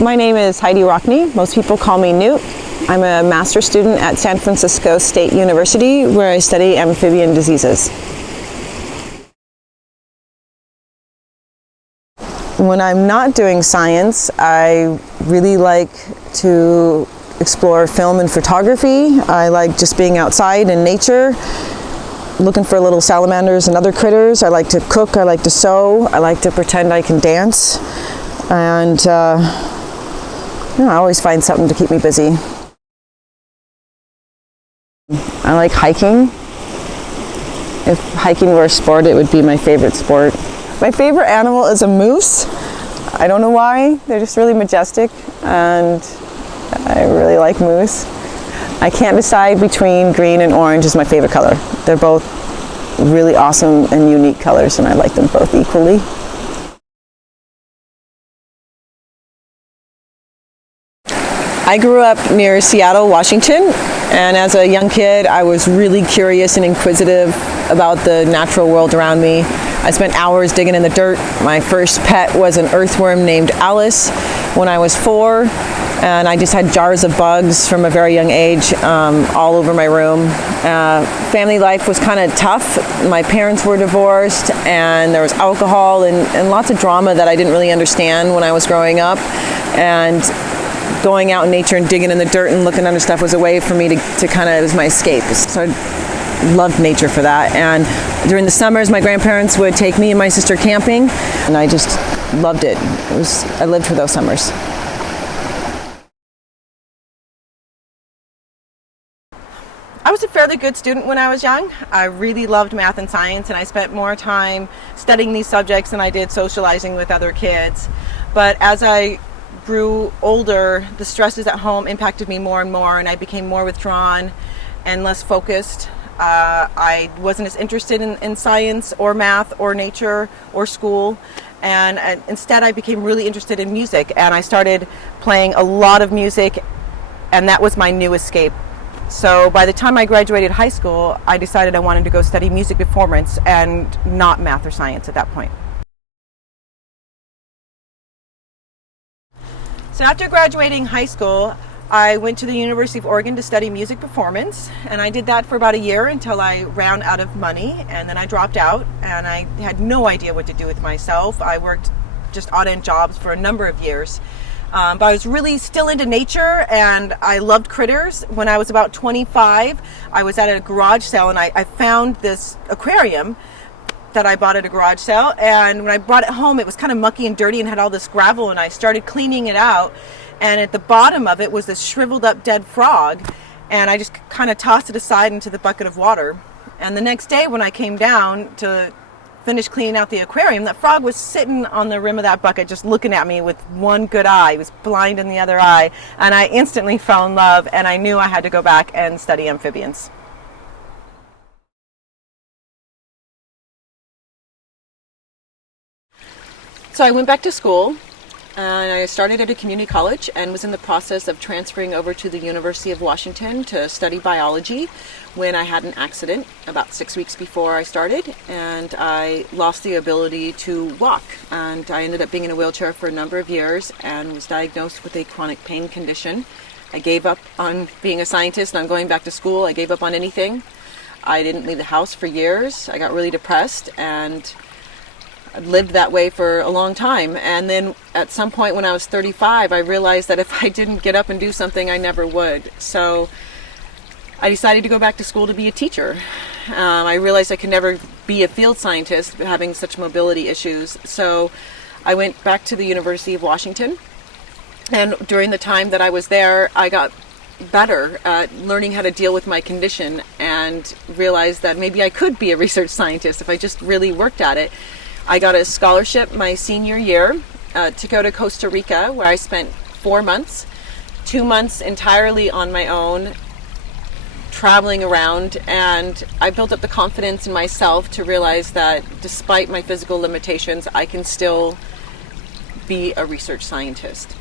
My name is Heidi Rockney. Most people call me Newt. I'm a master's student at San Francisco State University where I study amphibian diseases. When I'm not doing science, I really like to explore film and photography. I like just being outside in nature, looking for little salamanders and other critters. I like to cook, I like to sew, I like to pretend I can dance, and I always find something to keep me busy. I like hiking. If hiking were a sport, it would be my favorite sport. My favorite animal is a moose. I don't know why, they're just really majestic, and I really like moose. I can't decide between green and orange is my favorite color. They're both really awesome and unique colors, and I like them both equally. I grew up near Seattle, Washington, and as a young kid I was really curious and inquisitive about the natural world around me. I spent hours digging in the dirt. My first pet was an earthworm named Alice when I was 4, and I just had jars of bugs from a very young age all over my room. Family life was kind of tough. My parents were divorced, and there was alcohol and lots of drama that I didn't really understand when I was growing up. And going out in nature and digging in the dirt and looking under stuff was a way for me to kind of, it was my escape. So I loved nature for that. And during the summers, my grandparents would take me and my sister camping, and I just loved it. I lived for those summers. I was a fairly good student when I was young. I really loved math and science, and I spent more time studying these subjects than I did socializing with other kids. But as I grew older, the stresses at home impacted me more and more, and I became more withdrawn and less focused. I wasn't as interested in science or math or nature or school, and instead I became really interested in music, and I started playing a lot of music, and that was my new escape. So by the time I graduated high school, I decided I wanted to go study music performance and not math or science at that point. So after graduating high school, I went to the University of Oregon to study music performance, and I did that for about a year until I ran out of money, and then I dropped out, and I had no idea what to do with myself. I worked just odd-end jobs for a number of years, but I was really still into nature, and I loved critters. When I was about 25, I was at a garage sale, and I found this aquarium that I bought at a garage sale, and when I brought it home, it was kind of mucky and dirty and had all this gravel, and I started cleaning it out, and at the bottom of it was this shriveled up dead frog, and I just kind of tossed it aside into the bucket of water. And the next day when I came down to finish cleaning out the aquarium, that frog was sitting on the rim of that bucket just looking at me with one good eye. He was blind in the other eye, and I instantly fell in love, and I knew I had to go back and study amphibians. So I went back to school, and I started at a community college and was in the process of transferring over to the University of Washington to study biology when I had an accident about 6 weeks before I started, and I lost the ability to walk, and I ended up being in a wheelchair for a number of years and was diagnosed with a chronic pain condition. I gave up on being a scientist and on going back to school. I gave up on anything. I didn't leave the house for years. I got really depressed, and I lived that way for a long time. And then at some point when I was 35, I realized that if I didn't get up and do something, I never would. So I decided to go back to school to be a teacher. I realized I could never be a field scientist having such mobility issues. So I went back to the University of Washington. And during the time that I was there, I got better at learning how to deal with my condition and realized that maybe I could be a research scientist if I just really worked at it. I got a scholarship my senior year to go to Costa Rica, where I spent 4 months, 2 months entirely on my own, traveling around, and I built up the confidence in myself to realize that despite my physical limitations, I can still be a research scientist.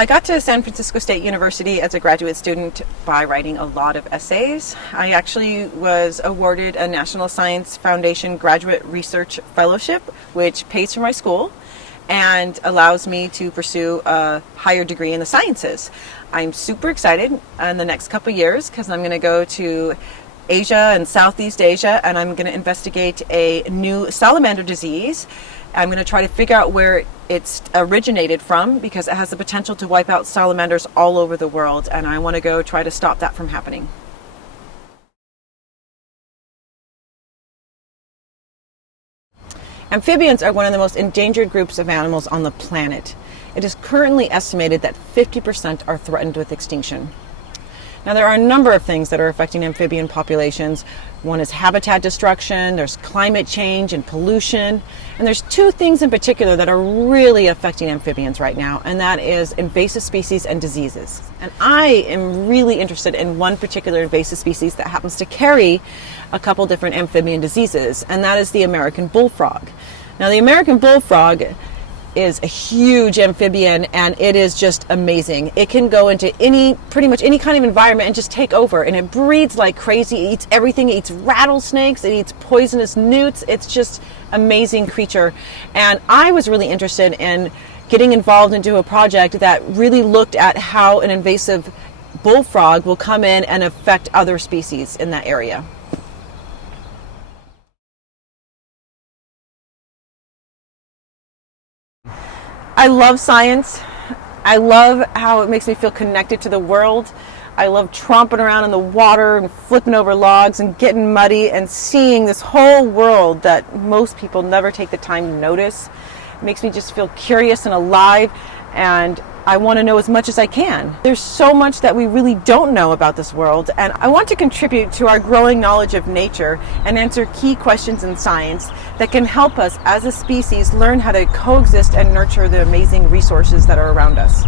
I got to San Francisco State University as a graduate student by writing a lot of essays. I actually was awarded a National Science Foundation Graduate Research Fellowship, which pays for my school. and allows me to pursue a higher degree in the sciences. I'm super excited in the next couple of years because I'm going to go to Asia and Southeast Asia, and I'm going to investigate a new salamander disease. I'm going to try to figure out where it's originated from because it has the potential to wipe out salamanders all over the world, and I want to go try to stop that from happening. Amphibians are one of the most endangered groups of animals on the planet. It is currently estimated that 50% are threatened with extinction. Now, there are a number of things that are affecting amphibian populations. One is habitat destruction, there's climate change and pollution, and there's two things in particular that are really affecting amphibians right now, and that is invasive species and diseases. And I am really interested in one particular invasive species that happens to carry a couple different amphibian diseases, and that is the American bullfrog. Now, the American bullfrog is a huge amphibian, and it is just amazing. It can go into pretty much any kind of environment and just take over, and it breeds like crazy. It eats everything. It eats rattlesnakes. It eats poisonous newts. It's just amazing creature. And I was really interested in getting involved into a project that really looked at how an invasive bullfrog will come in and affect other species in that area. I love science. I love how it makes me feel connected to the world. I love tromping around in the water and flipping over logs and getting muddy and seeing this whole world that most people never take the time to notice. It makes me just feel curious and alive, and I want to know as much as I can. There's so much that we really don't know about this world, and I want to contribute to our growing knowledge of nature and answer key questions in science that can help us as a species learn how to coexist and nurture the amazing resources that are around us.